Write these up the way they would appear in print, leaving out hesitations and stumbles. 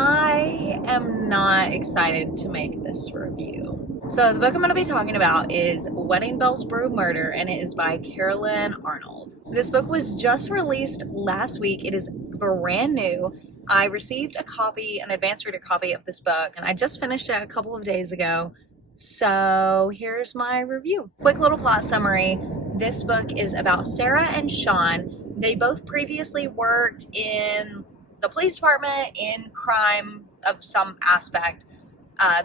I am not excited to make this review. So the book I'm going to be talking about is Bells Brew Murder, and it is by Carolyn Arnold. This book was just released last week. It is brand new. I received a copy, an advanced reader copy of this book, and I just finished it a couple of days ago. So here's my review. Quick little plot summary. This book is about Sarah and Sean. They both previously worked in the police department in crime of some aspect.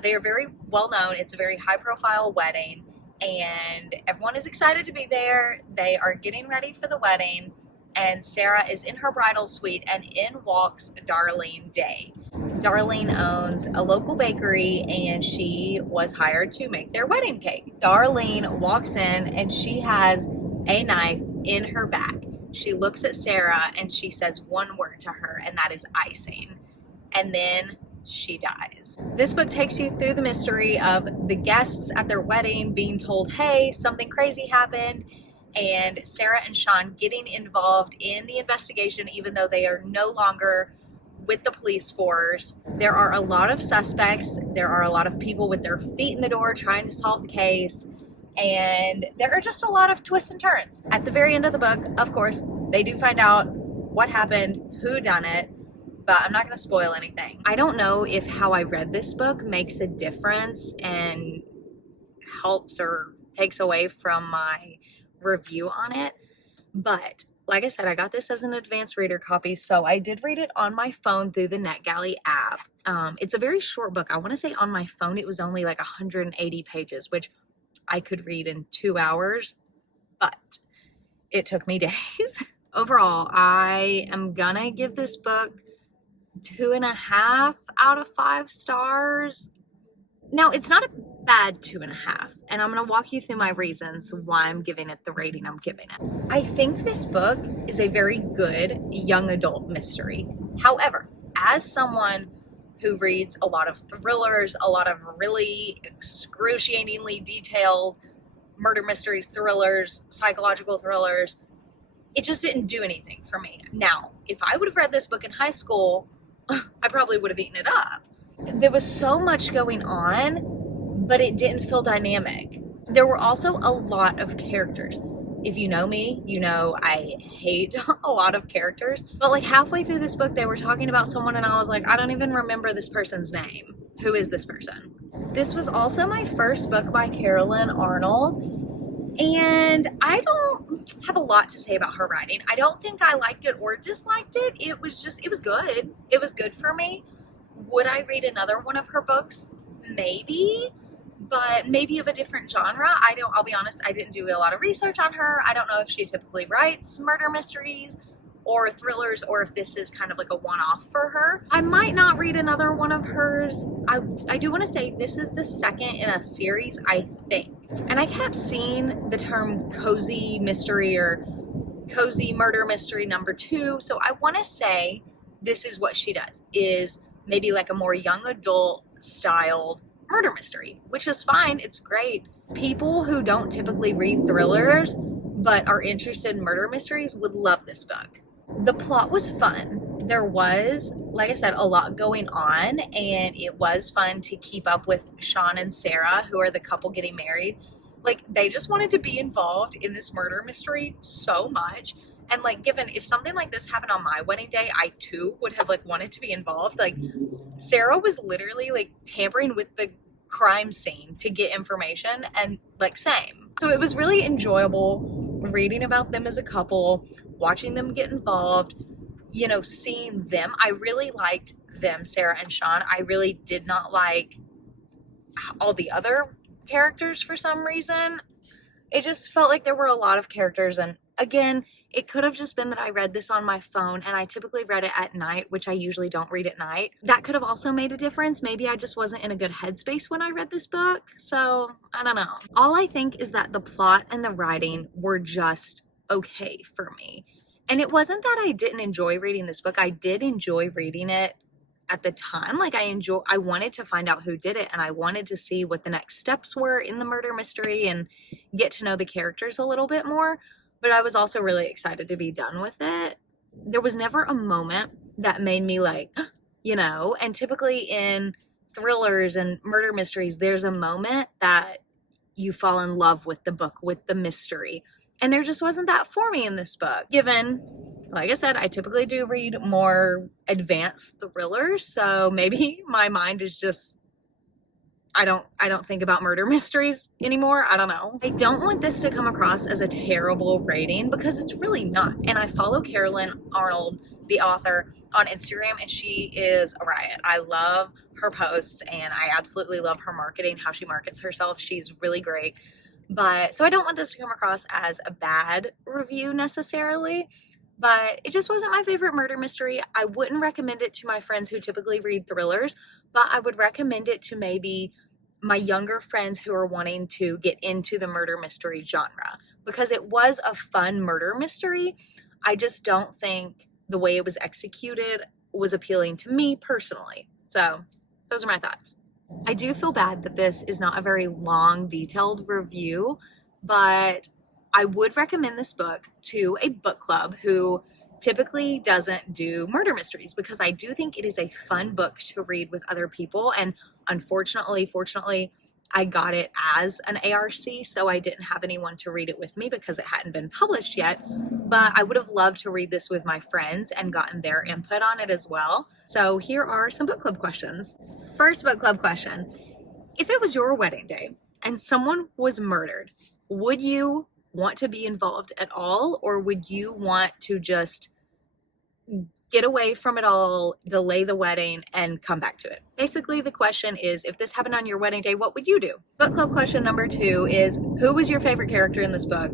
They are very well known. It's a very high profile wedding and everyone is excited to be there. They are getting ready for the wedding and Sarah is in her bridal suite and in walks Darlene Day. Darlene owns a local bakery and she was hired to make their wedding cake. Darlene walks in and she has a knife in her back. She looks at Sarah and she says one word to her, and that is icing. And then she dies. This book takes you through the mystery of the guests at their wedding being told, hey, something crazy happened, and Sarah and Sean getting involved in the investigation even though they are no longer with the police force. There are a lot of suspects. There are a lot of people with their feet in the door trying to solve the case. And there are just a lot of twists and turns. At the very end of the book, of course, they do find out what happened, who done it, but I'm not going to spoil anything. I don't know if how I read this book makes a difference and helps or takes away from my review on it, but like I said, I got this as an advanced reader copy, so I did read it on my phone through the NetGalley app. It's a very short book. I want to say on my phone it was only like 180 pages, which I could read in 2 hours, but it took me days. Overall, I am gonna give this book 2.5 out of 5 stars. Now, it's not a bad 2.5, and I'm gonna walk you through my reasons why I'm giving it the rating I'm giving it. I think this book is a very good young adult mystery. However, as someone who reads a lot of thrillers, a lot of really excruciatingly detailed murder mysteries, thrillers, psychological thrillers, it just didn't do anything for me. Now, if I would have read this book in high school, I probably would have eaten it up. There was so much going on, but it didn't feel dynamic. There were also a lot of characters. If you know me, you know I hate a lot of characters. But like halfway through this book, they were talking about someone and I was like, I don't even remember this person's name. Who is this person? This was also my first book by Carolyn Arnold. And I don't have a lot to say about her writing. I don't think I liked it or disliked it. It was good. It was good for me. Would I read another one of her books? Maybe. But maybe of a different genre. I'll be honest, I didn't do a lot of research on her. I don't know if she typically writes murder mysteries or thrillers or if this is kind of like a one-off for her. I might not read another one of hers. I do want to say this is the second in a series, I think. And I kept seeing the term cozy mystery or cozy murder mystery #2. So I want to say this is what she does, is maybe like a more young adult styled murder mystery, which is fine. It's great. People who don't typically read thrillers but are interested in murder mysteries would love this book. The plot was fun. There was, like I said, a lot going on, and it was fun to keep up with Sean and Sarah, who are the couple getting married. Like, they just wanted to be involved in this murder mystery so much. And like, given if something like this happened on my wedding day, I too would have like wanted to be involved. Like, Sarah was literally like tampering with the crime scene to get information, and like same. So it was really enjoyable reading about them as a couple, watching them get involved, you know, seeing them. I really liked them, Sarah and Sean. I really did not like all the other characters for some reason. It just felt like there were a lot of characters, and again, it could have just been that I read this on my phone and I typically read it at night, which I usually don't read at night. That could have also made a difference. Maybe I just wasn't in a good headspace when I read this book. So I don't know. All I think is that the plot and the writing were just okay for me. And it wasn't that I didn't enjoy reading this book. I did enjoy reading it at the time. Like I wanted to find out who did it, and I wanted to see what the next steps were in the murder mystery and get to know the characters a little bit more. But I was also really excited to be done with it. There was never a moment that made me like, you know? And typically in thrillers and murder mysteries, there's a moment that you fall in love with the book, with the mystery. And there just wasn't that for me in this book. Given, like I said, I typically do read more advanced thrillers, so maybe my mind is just, I don't think about murder mysteries anymore. I don't know. I don't want this to come across as a terrible rating because it's really not. And I follow Carolyn Arnold, the author, on Instagram, and she is a riot. I love her posts and I absolutely love her marketing, how she markets herself. She's really great. But so I don't want this to come across as a bad review necessarily, but it just wasn't my favorite murder mystery. I wouldn't recommend it to my friends who typically read thrillers, but I would recommend it to maybe my younger friends who are wanting to get into the murder mystery genre, because it was a fun murder mystery. I just don't think the way it was executed was appealing to me personally. So those are my thoughts. I do feel bad that this is not a very long, detailed review, but I would recommend this book to a book club who typically doesn't do murder mysteries, because I do think it is a fun book to read with other people. And fortunately, I got it as an ARC, so I didn't have anyone to read it with me because it hadn't been published yet. But I would have loved to read this with my friends and gotten their input on it as well. So here are some book club questions. First book club question. If it was your wedding day and someone was murdered, would you want to be involved at all, or would you want to just get away from it all, delay the wedding, and come back to it? Basically, the question is, if this happened on your wedding day, what would you do? Book club question number 2 is, who was your favorite character in this book?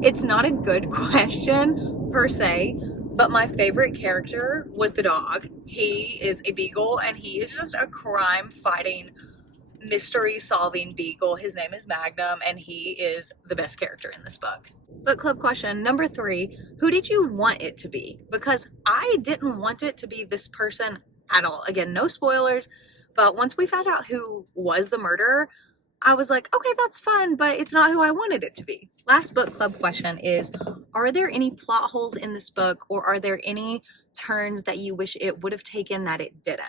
It's not a good question per se, but my favorite character was the dog. He is a beagle, and he is just a crime-fighting, mystery-solving beagle. His name is Magnum, and he is the best character in this book. Book club question number 3, who did you want it to be? Because I didn't want it to be this person at all. Again, no spoilers, but once we found out who was the murderer, I was like, okay, that's fun, but it's not who I wanted it to be. Last book club question is, are there any plot holes in this book, or are there any turns that you wish it would have taken that it didn't?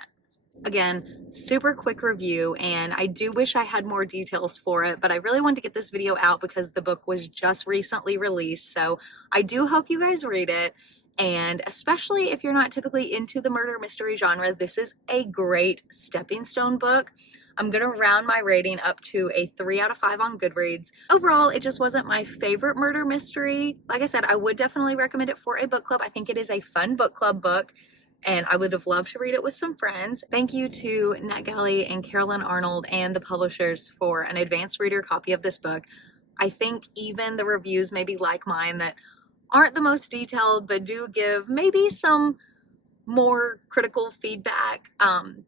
Again, super quick review, and I do wish I had more details for it, but I really wanted to get this video out because the book was just recently released, so I do hope you guys read it. And especially if you're not typically into the murder mystery genre, this is a great stepping stone book. I'm going to round my rating up to a 3 out of 5 on GoodReads. Overall, it just wasn't my favorite murder mystery. Like I said, I would definitely recommend it for a book club. I think it is a fun book club book, and I would have loved to read it with some friends. Thank you to NetGalley and Carolyn Arnold and the publishers for an advanced reader copy of this book. I think even the reviews, maybe like mine, that aren't the most detailed but do give maybe some more critical feedback,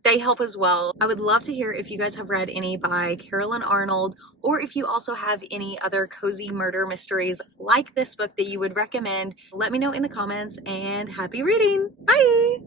they help as well. I would love to hear if you guys have read any by Carolyn Arnold, or if you also have any other cozy murder mysteries like this book that you would recommend. Let me know in the comments, and happy reading! Bye!